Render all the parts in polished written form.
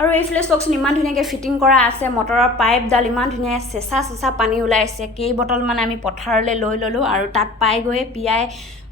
আৰু এইফালে চাওকচোন ইমান ধুনীয়াকৈ ফিটিং কৰা আছে মটৰৰ পাইপডাল ইমান ধুনীয়াকৈ চেঁচা পানী ওলাইছে কেই বটলমান আমি পথাৰলৈ লৈ ল'লোঁ আৰু তাত পাই গৈ পিয়াই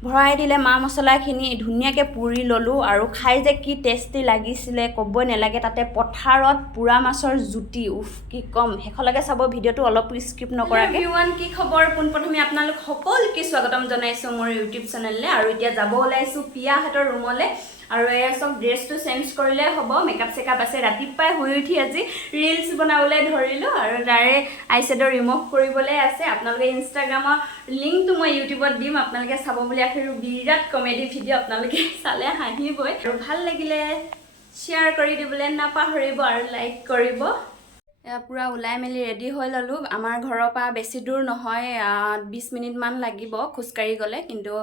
ভৰাই দিলে মা মছলাখিনি ধুনীয়াকৈ পুৰি ল'লোঁ আৰু খাই যে কি টেষ্টি লাগিছিলে ক'বই নালাগে তাতে পথাৰত পুৰা মাছৰ জুতি উফ কি ক'ম শেষলৈকে চাব ভিডিঅ'টো অলপ স্কিপ নকৰাকৈ এভৰিৱান কি খবৰ পোনপ্ৰথমে আপোনালোক সকলোকে স্বাগতম জনাইছোঁ মোৰ ইউটিউব চেনেললৈ আৰু এতিয়া যাব ওলাইছোঁ পিয়াহঁতৰ ৰুমলৈ আৰু এয়া চব ড্ৰেছটো চেঞ্জ কৰিলে হ'ব মেকআপ চেকআপ আছে ৰাতিপুৱাই শুই উঠি আজি ৰিলছ বনাবলৈ ধৰিলোঁ আৰু তাৰে আইশ্বেডো ৰিমুভ কৰিবলৈ আছে আপোনালোকে ইনষ্টাগ্ৰামৰ লিংকটো মই ইউটিউবত দিম আপোনালোকে চাব বুলি আশিৰো বিৰাট কমেডি ভিডিঅ' আপোনালোকে চালে হাঁহিবই আৰু ভাল লাগিলে শ্বেয়াৰ কৰি দিবলৈ নাপাহৰিব আৰু লাইক কৰিব পুৰা ওলাই মেলি ৰেডি হৈ ল'লোঁ আমাৰ ঘৰৰ পৰা বেছি দূৰ নহয় 20 মিনিটমান লাগিব খোজকাঢ়ি গ'লে কিন্তু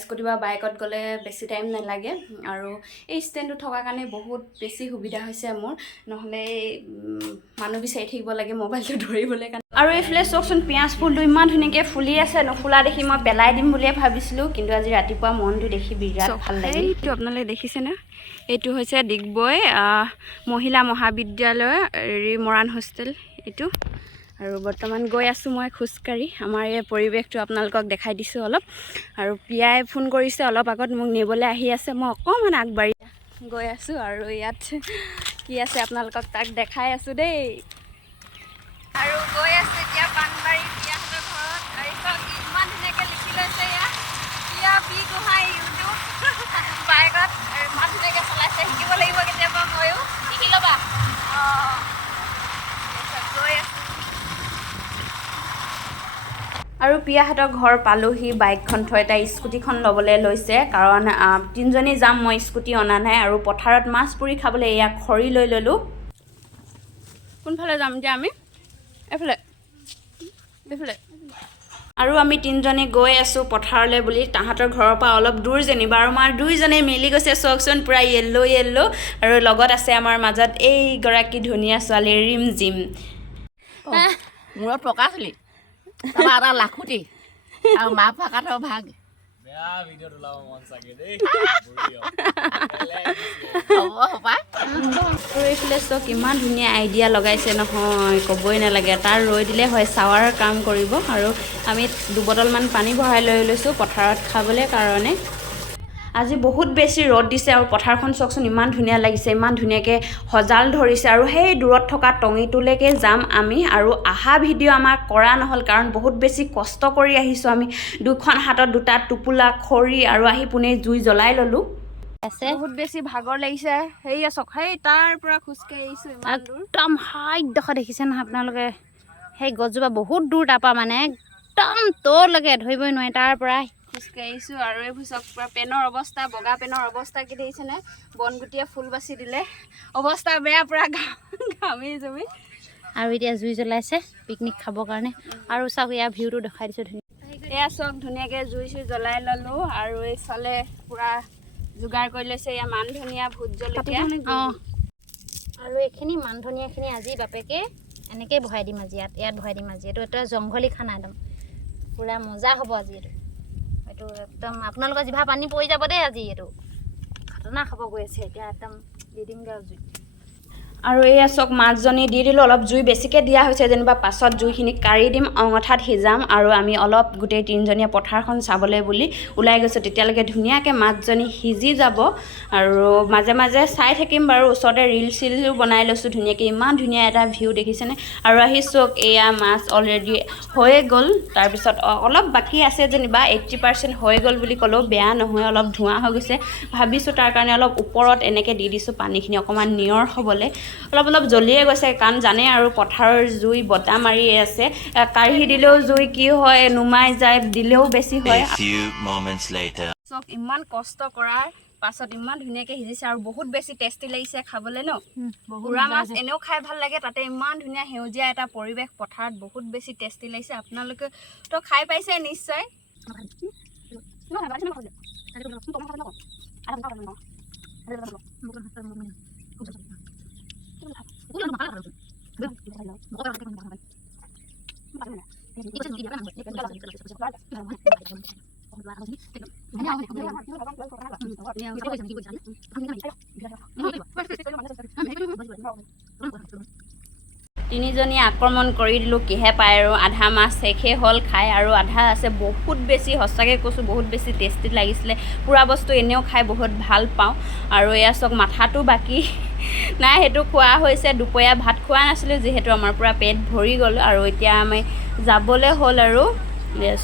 স্কুটি বা বাইকত গ'লে বেছি টাইম নালাগে আৰু এই ষ্টেণ্ডটো থকাৰ কাৰণে বহুত বেছি সুবিধা হৈছে মোৰ নহ'লে মানুহ বিচাৰি থাকিব লাগে মোবাইলটো ধৰিবলৈ কাৰণে আৰু এইফালে চাওকচোন পিঁয়াজ ফুলটো ইমান ধুনীয়াকৈ ফুলি আছে নুফুলা দেখি মই পেলাই দিম বুলিয়ে ভাবিছিলোঁ কিন্তু আজি ৰাতিপুৱা মনটো দেখি বিৰাট ভাল লাগিল এইটো আপোনালোকে দেখিছেনে এইটো হৈছে ডিগবৈ মহিলা মহাবিদ্যালয় মৰাণ হোষ্টেল এইটো আৰু বৰ্তমান গৈ আছোঁ মই খোজকাঢ়ি আমাৰ এই পৰিৱেশটো আপোনালোকক দেখাই দিছোঁ অলপ আৰু পিয়াই ফোন কৰিছে অলপ আগত মোক নিবলৈ আহি আছে মই অকণমান আগবাঢ়ি গৈ আছোঁ আৰু ইয়াত কি আছে আপোনালোকক তাক দেখাই আছোঁ দেই আৰু গৈ আছোঁ এতিয়া পাণবাৰী পিয়াহঁতৰ ঘৰত আৰু চাওক ইমান ধুনীয়াকৈ লিখি লৈছে ইয়াত পিয়া বি গোহাঁই ইউটিউব বাইকত আৰু ইমান ধুনীয়াকৈ চলাইছে শিকিব লাগিব কেতিয়াবা ময়ো শিকি ল'বা অঁ গৈ আছোঁ আৰু পিয়াহঁতৰ ঘৰ পালোহি বাইকখন থৈ তাই স্কুটিখন ল'বলৈ লৈছে কাৰণ তিনিজনী যাম মই স্কুটি অনা নাই আৰু পথাৰত মাছ পুৰি খাবলৈ এয়া খৰি লৈ ল'লোঁ কোনফালে যাম এতিয়া আমি এইফালে আৰু আমি তিনিজনী গৈ আছোঁ পথাৰলৈ বুলি তাহাঁতৰ ঘৰৰ পৰা অলপ দূৰ যেনিবা আৰু আমাৰ দুইজনে মিলি গৈছে চাওকচোন পূৰা য়েল্ল' আৰু লগত আছে আমাৰ মাজত এইগৰাকী ধুনীয়া ছোৱালী ৰিম জিম মূৰত পকা চুলি তাৰপৰা এটা লাখুটি আৰু মা ফাকাতৰ ভাগ আৰু এইফালে চাওক ইমান ধুনীয়া আইডিয়া লগাইছে নহয় ক'বই নালাগে তাৰ ৰৈ দিলে হয় চাৱাৰৰ কাম কৰিব আৰু আমি 2 বটলমান পানী ভৰাই লৈ লৈছোঁ পথাৰত খাবলৈ কাৰণে আজি বহুত বেছি ৰ'দ দিছে আৰু পথাৰখন চাওকচোন ইমান ধুনীয়া লাগিছে ইমান ধুনীয়াকৈ সজাল ধৰিছে আৰু সেই দূৰত থকা টঙিটোলৈকে যাম আমি আৰু আহা ভিডিঅ' আমাৰ কৰা নহ'ল কাৰণ বহুত বেছি কষ্ট কৰি আহিছোঁ আমি দুখন হাতত 2টা টোপোলা খৰি আৰু আহি পোনে জুই জ্বলাই ল'লোঁ বহুত বেছি ভাগৰ লাগিছে সেই চাওক সেই তাৰ পৰা খোজকাঢ়ি আহিছোঁ ইমান দূৰ একদম হাইডোখৰ দেখিছে নহয় আপোনালোকে সেই গছজোপা বহুত দূৰ তাৰপৰা মানে একদম তললৈকে ধৰিবই নোৱাৰি তাৰ পৰা খোজকাঢ়িছোঁ আৰু এইবোৰ চাওক পূৰা পেনৰ অৱস্থা বগা পেনৰ অৱস্থা কি দেখিছেনে বনগুটিয়ে ফুল বাচি দিলে অৱস্থা বেয়া পূৰা ঘামি জমি আৰু এতিয়া জুই জ্বলাইছে পিকনিক খাবৰ কাৰণে আৰু চাওক ইয়াৰ ভিউটো দেখাই দিছোঁ ধুনীয়া এয়া চাওক ধুনীয়াকৈ জুই জ্বলাই ল'লোঁ আৰু এইফালে পূৰা যোগাৰ কৰি লৈছে এয়া মান ধনিয়া ভোট জলকীয়া অঁ আৰু এইখিনি মান ধনিয়াখিনি আজি বাপেকে এনেকৈ ভৰাই দিম আজি ইয়াত ভৰাই দিম আজি এইটো এটা জংঘলী খানা একদম পূৰা মজা হ'ব আজি এইটো একদম আপোনালোকৰ জিভা পানী পৰি যাব দেই আজি এইটো খাতনা খাব গৈ আছে এতিয়া একদম দি দিমগৈ আৰু জুই আৰু এয়া চাওক মাছজনী দি দিলোঁ অলপ জুই বেছিকৈ দিয়া হৈছে যেনিবা পাছত জুইখিনি কাঢ়ি দিম অঙঠাত সিজাম আৰু আমি অলপ গোটেই তিনিজনীয়ে পথাৰখন চাবলৈ বুলি ওলাই গৈছোঁ তেতিয়ালৈকে ধুনীয়াকৈ মাছজনী সিজি যাব আৰু মাজে মাজে চাই থাকিম বাৰু ওচৰতে ৰিল চিলো বনাই লৈছোঁ ধুনীয়াকৈ ইমান ধুনীয়া এটা ভিউ দেখিছেনে আৰু আহি চাওক এয়া মাছ অলৰেডি হৈয়ে গ'ল তাৰপিছত অলপ বাকী আছে যেনিবা 80% হৈ গ'ল বুলি ক'লেও বেয়া নহয় অলপ ধোঁৱা হৈ গৈছে ভাবিছোঁ তাৰ কাৰণে অলপ ওপৰত এনেকৈ দি দিছোঁ পানীখিনি অকণমান নিয়ৰ হ'বলৈ অলপ জ্বলিয়ে গৈছে কাৰণ জানে আৰু পথাৰৰ জুই বতাহ মাৰি আছে কাঢ়ি দিলেও জুই কি হয় নুমাই যায় দিলেও বেছি হয় চব ইমান কষ্ট কৰাৰ পাছত ইমান ধুনীয়াকৈ সিজিছে আৰু বহুত বেছি টেষ্টি লাগিছে খাবলৈ ন বুঢ়া মাছ এনেও খাই ভাল লাগে তাতে ইমান ধুনীয়া সেউজীয়া এটা পৰিৱেশ পথাৰত বহুত বেছি টেষ্টি লাগিছে আপোনালোকে তো খাই পাইছে নিশ্চয় তিনিজনীয়ে আক্ৰমণ কৰি দিলোঁ, কিহে পায় আৰু আধা মাছ শেষে হ'ল খাই আৰু আধা আছে। বহুত বেছি সঁচাকৈ কৈছোঁ, বহুত বেছি টেষ্টি লাগিছিলে। পুৰা বস্তু এনেও খাই বহুত ভাল পাওঁ। আৰু এয়া চাওক মাথাটো বাকী নাই, সেইটো খোৱা হৈছে। দুপৰীয়া ভাত খোৱা নাছিলোঁ যিহেতু আমাৰ পূৰা পেট ভৰি গ'ল। আৰু এতিয়া আমি যাবলৈ হ'ল আৰু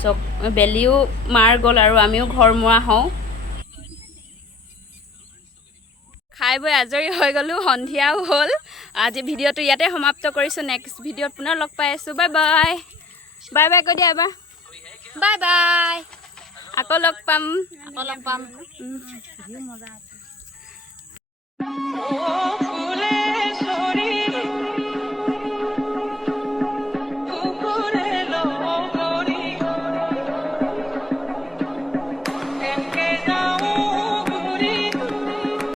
চাওক বেলিও মাৰ গ'ল আৰু আমিও ঘৰমুৱা হওঁ। খাই বৈ আজৰি হৈ গ'লোঁ, সন্ধিয়াও হ'ল। আজি ভিডিঅ'টো ইয়াতে সমাপ্ত কৰিছোঁ। নেক্সট ভিডিঅ'ত পুনৰ লগ পাই আছোঁ। বাই বাই, বাই বাই কৈ দিয়া এবাৰ। বাই বাই, আকৌ লগ পাম। আকৌ লগ পাম।